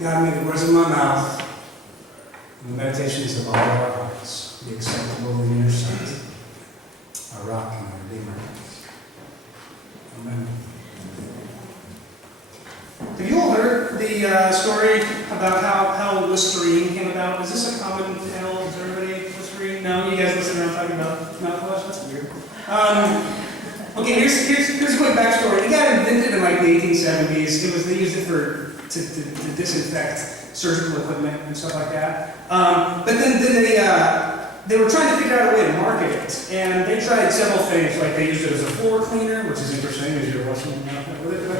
God, may the words of my mouth and the meditations of all our hearts be acceptable in your sight, our rock and our redeemer. Amen. Have you all heard the story about how Listerine came about? Is this a common tale? Is everybody Listerine? No? You guys listen around talking about mouthwash? That's weird. Okay, here's a quick backstory. It got invented in like the 1870s. They used it to disinfect surgical equipment and stuff like that. But then they were trying to figure out a way to market it, and they tried several things. Like they used it as a floor cleaner, which is interesting as you're washing your mouth with it.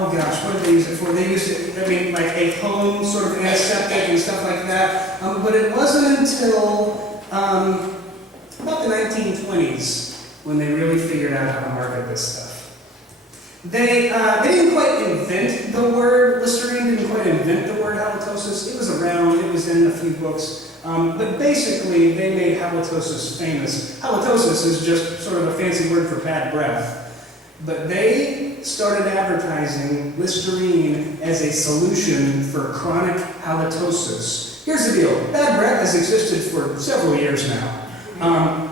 Oh gosh, what did they use it for? They used it, like a home sort of antiseptic and stuff like that. But it wasn't until about the 1920s when they really figured out how to market this stuff. They didn't quite invent the word Listerine, didn't quite invent the word halitosis. It was around, it was in a few books. But basically, they made halitosis famous. Halitosis is just sort of a fancy word for bad breath. But they started advertising Listerine as a solution for chronic halitosis. Here's the deal. Bad breath has existed for several years now.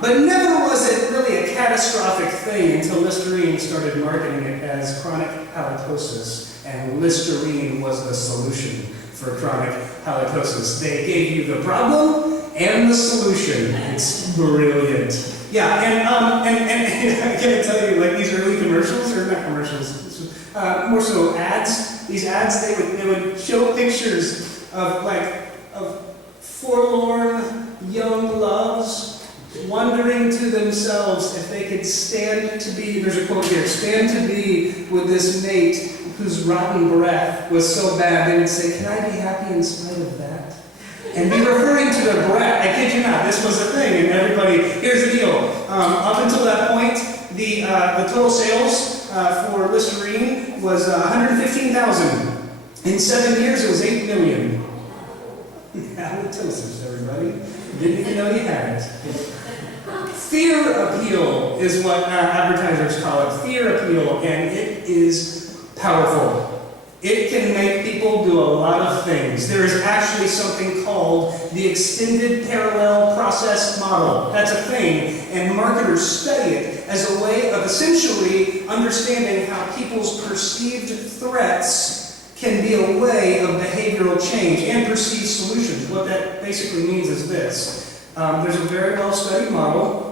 But never was it really a catastrophic thing until Listerine started marketing it as chronic halitosis, and Listerine was the solution for chronic halitosis. They gave you the problem and the solution. It's brilliant. Yeah, and I gotta tell you, like these early commercials, or not commercials, more so ads. These ads, they would show pictures of forlorn young loves wondering to themselves if they could stand to be, there's a quote here, stand to be with this mate whose rotten breath was so bad, they would say, can I be happy in spite of that? And be referring to their breath. I kid you not, this was a thing, and everybody, here's the deal. Up until that point, the total sales for Listerine was 115,000. In 7 years, it was 8 million. Halitosis, everybody. Didn't even know you had it. Fear appeal is what advertisers call it. Fear appeal, and it is powerful. It can make people do a lot of things. There is actually something called the extended parallel process model. That's a thing, and marketers study it as a way of essentially understanding how people's perceived threats can be a way of behavioral change and perceived solutions. What that basically means is this. There's a very well-studied model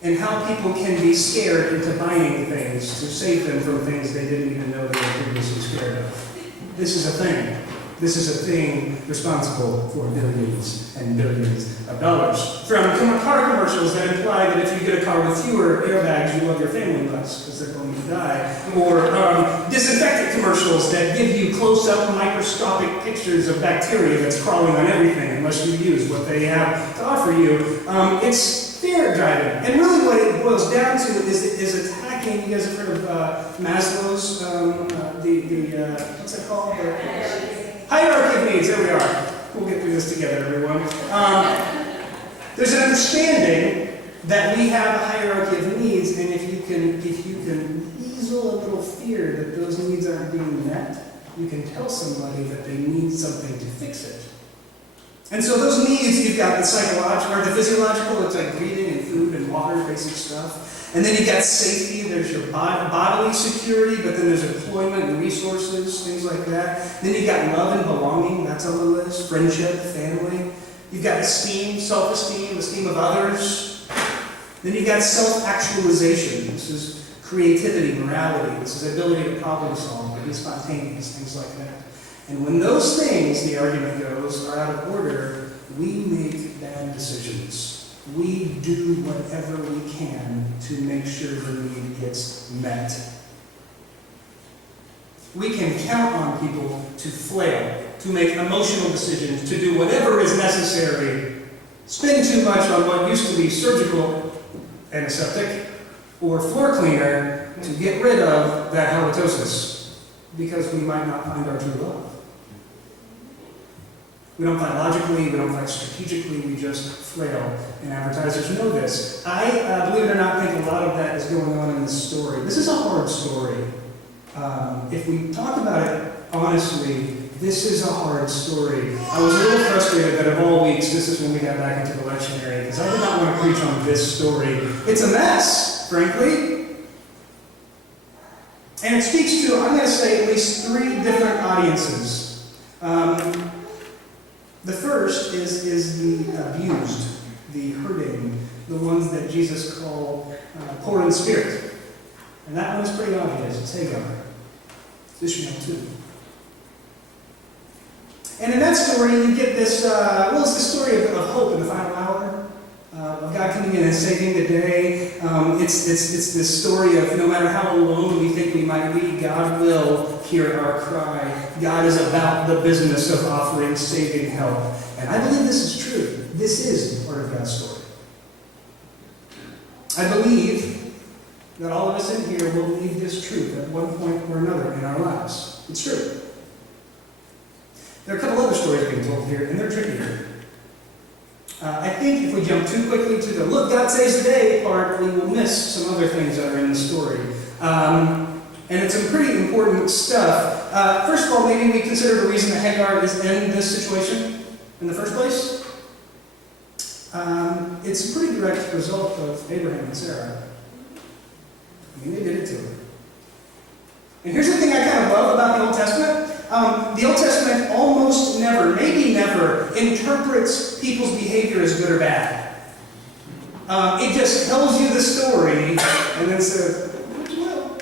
in how people can be scared into buying things to save them from things they didn't even know they were previously scared of. This is a thing. This is a thing responsible for billions and billions of dollars. From car commercials that imply that if you get a car with fewer airbags, you love your family less because they're going to die. Or disinfectant commercials that give you close-up microscopic pictures of bacteria that's crawling on everything unless you use what they have to offer you. It's fear driving. And really what it boils down to is attacking, you guys have heard of Maslow's, what's that called? Hierarchy of needs, there we are. We'll get through this together, everyone. There's an understanding that we have a hierarchy of needs, and if you can weasel a little fear that those needs aren't being met, you can tell somebody that they need something to fix it. And so those needs, you've got the psychological or the physiological, it's like breathing and food and water, basic stuff. And then you've got safety, there's your bodily security, but then there's employment and resources, things like that. Then you've got love and belonging, that's on the list, friendship, family. You've got esteem, self-esteem, esteem of others. Then you've got self-actualization. This is creativity, morality. This is ability to problem solve, to be spontaneous, things like that. And when those things, the argument goes, are out of order, we make bad decisions. We do whatever we can to make sure the need gets met. We can count on people to flail, to make emotional decisions, to do whatever is necessary, spend too much on what used to be surgical antiseptic or floor cleaner to get rid of that halitosis, because we might not find our true love. We don't fight logically, we don't fight strategically, we just flail. And advertisers know this. I, believe it or not, think a lot of that is going on in this story. This is a hard story. if we talk about it honestly, this is a hard story. I was a little frustrated that of all weeks, this is when we got back into the lectionary, because I did not want to preach on this story. It's a mess, frankly. And it speaks to, I'm going to say, at least 3 different audiences. The first is the abused, the hurting, the ones that Jesus called poor in spirit. And that one is pretty obvious. It's Hagar. It's Ishmael too. And in that story, you get this, it's the story of hope in the final hour, of God coming in and saving the day. It's this story of no matter how alone we think we might be, God will hear our cry. God is about the business of offering saving help. And I believe this is true. This is part of God's story. I believe that all of us in here will believe this truth at one point or another in our lives. It's true. There are a couple other stories being told here, and they're trickier. I think if we jump too quickly to the look, God saves the day part, we will miss some other things that are in the story. And it's some pretty important stuff. First of all, maybe we consider the reason that Hagar is in this situation in the first place. It's a pretty direct result of Abraham and Sarah. I mean, they did it to her. And here's the thing I kind of love about the Old Testament. The Old Testament almost never, maybe never, interprets people's behavior as good or bad. It just tells you the story and then says, well.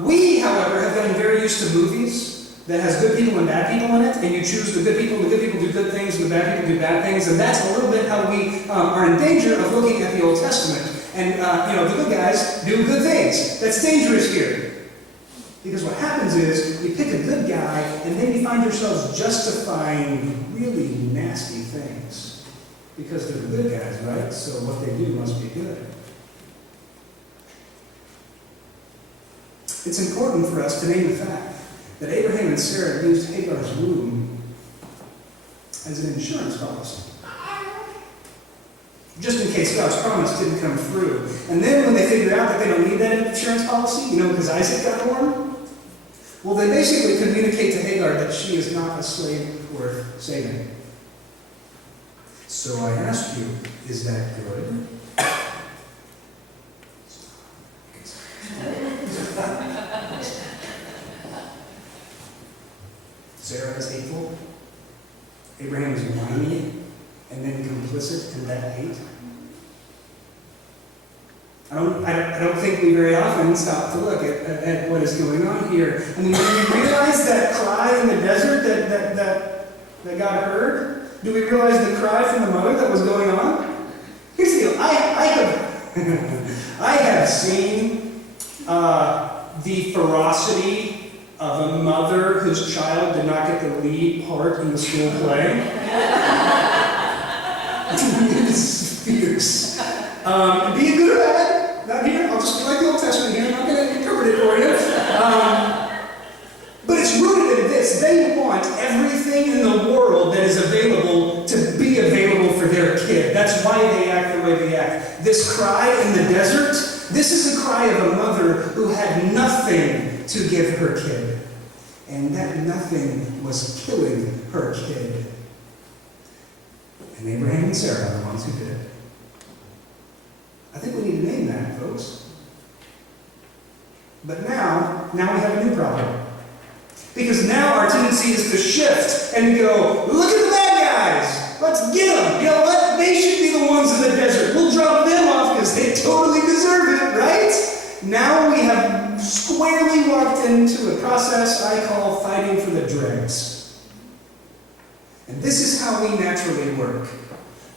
We, however, have gotten very used to movies that has good people and bad people in it, and you choose the good people, and the good people do good things, and the bad people do bad things, and that's a little bit how we are in danger of looking at the Old Testament. And, the good guys do good things. That's dangerous here. Because what happens is, you pick a good guy, and then you find yourselves justifying really nasty things. Because they're the good guys, right? So what they do must be good. It's important for us to name the fact that Abraham and Sarah used Hagar's womb as an insurance policy. Just in case God's promise didn't come through. And then when they figure out that they don't need that insurance policy, because Isaac got born, well, they basically communicate to Hagar that she is not a slave worth saving. So I ask you, is that good? Sarah is hateful. Abraham is whiny and then complicit in that hate. I don't think we very often stop to look at what is going on here. I mean, do we realize that cry in the desert that God heard? Do we realize the cry from the mother that was going on? Here's the deal. I have seen the ferocity of a mother whose child did not get the lead part in the school play. It's fierce. Be it good or bad? Not here. I'll just be like the Old Testament here. I'm not going to interpret it for you. But it's rooted in this. They want everything in the world that is available to be available for their kid. That's why they act the way they act. This cry in the desert, this is a cry of a mother who had nothing to give her kid. And that nothing was killing her kid. And Abraham and Sarah are the ones who did it. I think we need to name that, folks. But now we have a new problem. Because now our tendency is to shift and go, look at the bad guys. Let's get them. You know what? They should be the ones in the desert. We'll drop them off because they totally deserve it, right? Now we have squarely walked into a process I call fighting for the dregs. And this is how we naturally work.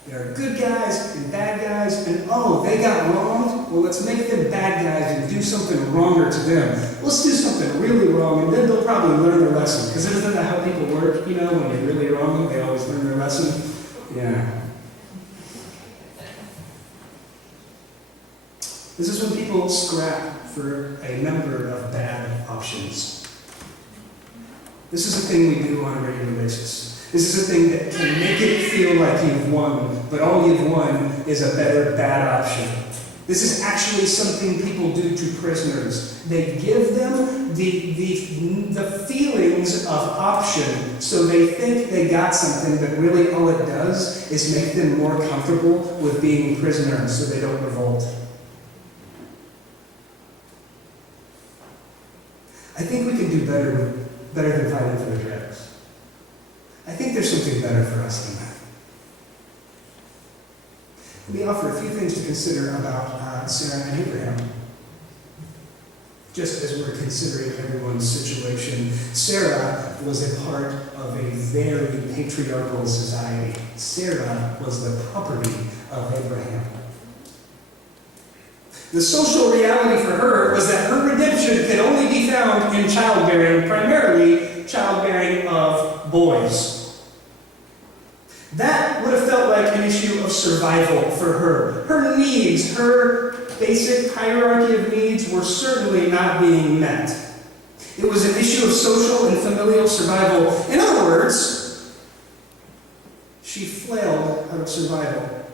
There are good guys and bad guys, and they got wronged. Well, let's make them bad guys and do something wronger to them. Let's do something really wrong, and then they'll probably learn their lesson. Because isn't that how people work? When you're really wrong, they always learn their lesson. Yeah. This is when people scrap for a number of bad options. This is a thing we do on a regular basis. This is a thing that can make it feel like you've won, but all you've won is a better bad option. This is actually something people do to prisoners. They give them the feelings of option, so they think they got something, but really all it does is make them more comfortable with being prisoners so they don't revolt. I think we can do better than fighting for the Dregs. I think there's something better for us than that. Let me offer a few things to consider about Sarah and Abraham. Just as we're considering everyone's situation, Sarah was a part of a very patriarchal society. Sarah was the property of Abraham. The social reality for her was that her redemption could only be found in childbearing, primarily childbearing of boys. That would have felt like an issue of survival for her. Her needs, her basic hierarchy of needs were certainly not being met. It was an issue of social and familial survival. In other words, she flailed out of survival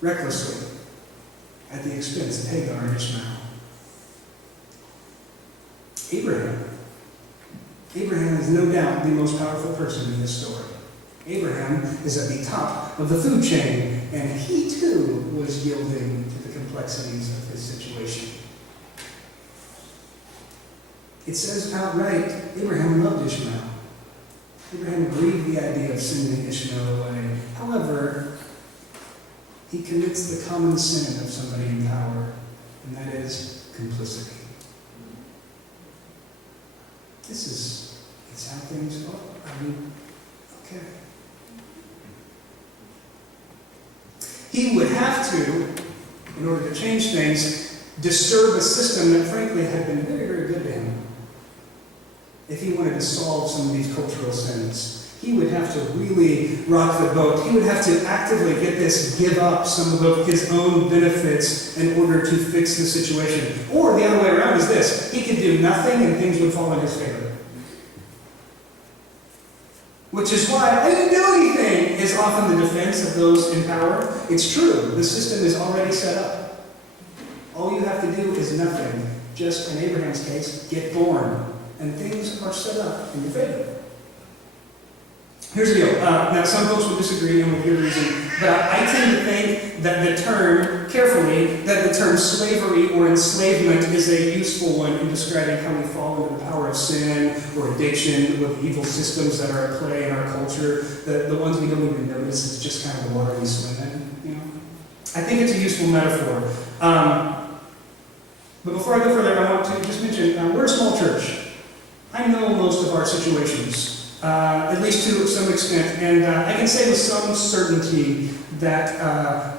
recklessly at the expense of Hagar and Ishmael. Abraham is no doubt the most powerful person in this story. Abraham is at the top of the food chain, and he too was yielding to the complexities of his situation. It says outright, Abraham loved Ishmael. Abraham grieved the idea of sending Ishmael away. However, he commits the common sin of somebody in power, and that is complicity. It's how things go. Okay. He would have to, in order to change things, disturb a system that frankly had been very, very good to him. If he wanted to solve some of these cultural sins, he would have to really rock the boat. He would have to actively give up some of his own benefits in order to fix the situation. Or the other way around is this: he could do nothing and things would fall in his favor. Which is why I didn't do anything is often the defense of those in power. It's true. The system is already set up. All you have to do is nothing. Just, in Abraham's case, get born. And things are set up in your favor. Here's the deal. Now, some folks will disagree, and with good reason, but I tend to think that the term, carefully, that the term slavery or enslavement is a useful one in describing how we fall into the power of sin or addiction or the evil systems that are at play in our culture. The ones we don't even notice is just kind of the water we swim in. You know? I think it's a useful metaphor. But before I go further, I want to just mention, we're a small church. I know most of our situations. At least to some extent, and I can say with some certainty that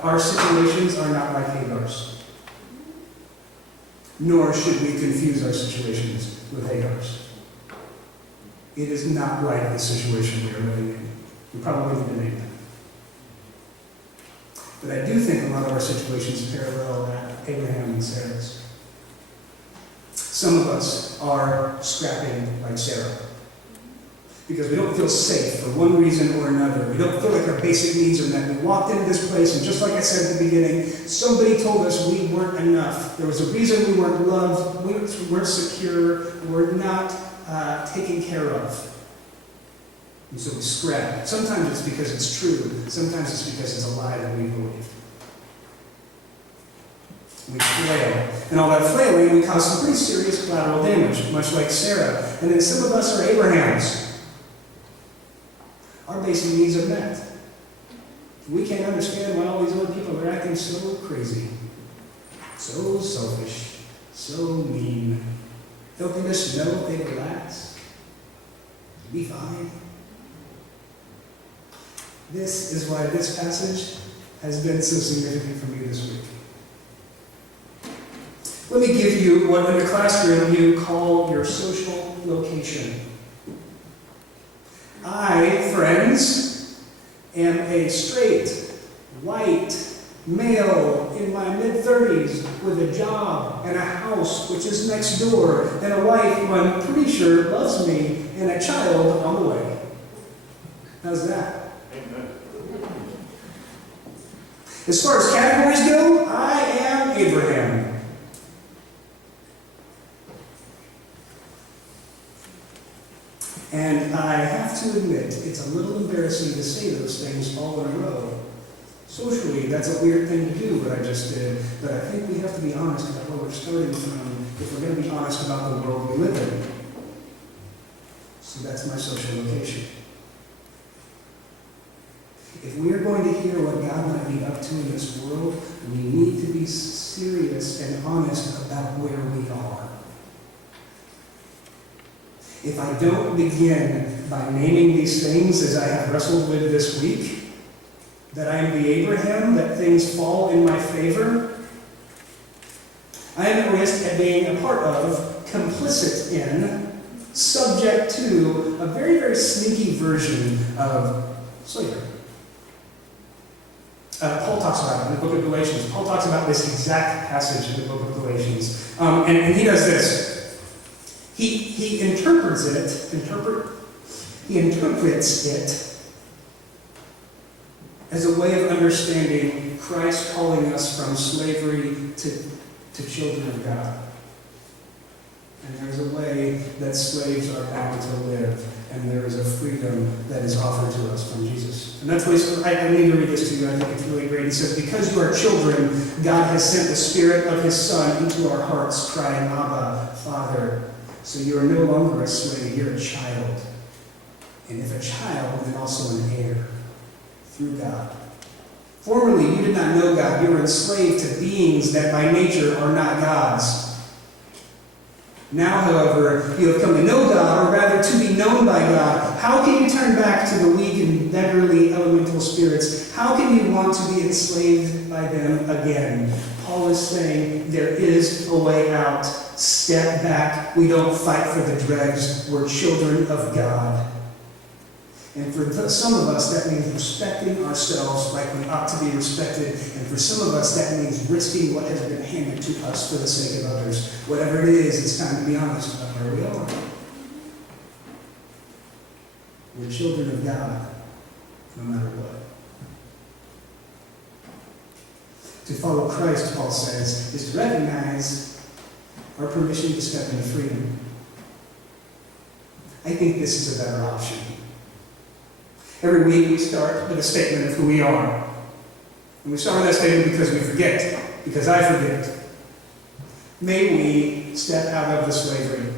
our situations are not like Hagar's. Nor should we confuse our situations with Hagar's. It is not like the situation we are living in. We probably need to name them. But I do think a lot of our situations parallel Abraham and Sarah's. Some of us are scrapping like Sarah. Because we don't feel safe for one reason or another. We don't feel like our basic needs are met. We walked into this place, and just like I said at the beginning, somebody told us we weren't enough. There was a reason we weren't loved, we weren't secure, we were not taken care of. And so we scrap. Sometimes it's because it's true. Sometimes it's because it's a lie that we believe. We flail. And all that flailing, we cause some pretty serious collateral damage, much like Sarah. And then some of us are Abraham's. Our basic needs are met. We can't understand why all these other people are acting so crazy, so selfish, so mean. Don't they just know if they relax? Be fine. This is why this passage has been so significant for me this week. Let me give you what in the classroom you call your social location. I, friends, am a straight, white, male in my mid-30s with a job and a house which is next door and a wife who I'm pretty sure loves me and a child on the way. How's that? Amen. As far as categories go, I am And I have to admit, it's a little embarrassing to say those things all in a row. Socially, that's a weird thing to do, what I just did, but I think we have to be honest about where we're starting from if we're going to be honest about the world we live in. So that's my social location. If we are going to hear what God might be up to in this world, we need to be serious and honest about where we are. If I don't begin by naming these things as I have wrestled with this week, that I am the Abraham, that things fall in my favor, I am at risk at being a part of, complicit in, subject to a very, very sneaky version of slavery. Paul talks about it in the book of Galatians. Paul talks about this exact passage in the book of Galatians. And he does this. He interprets it as a way of understanding Christ calling us from slavery to children of God. And there's a way that slaves are bound to live, and there is a freedom that is offered to us from Jesus. And that's what I need to read this to you. I think it's really great. He says, because you are children, God has sent the Spirit of His Son into our hearts, crying, Abba, Father. So you are no longer a slave, you're a child. And if a child, then also an heir through God. Formerly, you did not know God. You were enslaved to beings that by nature are not God's. Now, however, you have come to know God, or rather to be known by God. How can you turn back to the weak and beggarly elemental spirits? How can you want to be enslaved by them again? Paul is saying there is a way out. Step back. We don't fight for the dregs. We're children of God. And for some of us, that means respecting ourselves like we ought to be respected. And for some of us, that means risking what has been handed to us for the sake of others. Whatever it is, it's time to be honest about where we are. We're children of God, no matter what. To follow Christ, Paul says, is to recognize our permission to step into freedom. I think this is a better option. Every week we start with a statement of who we are. And we start with that statement because we forget, because I forget. May we step out of the slavery,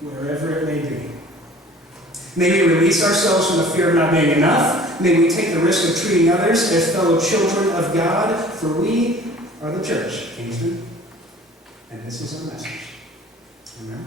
wherever it may be. May we release ourselves from the fear of not being enough. May we take the risk of treating others as fellow children of God, for we are the church, Kingston. And this is our message. Amen.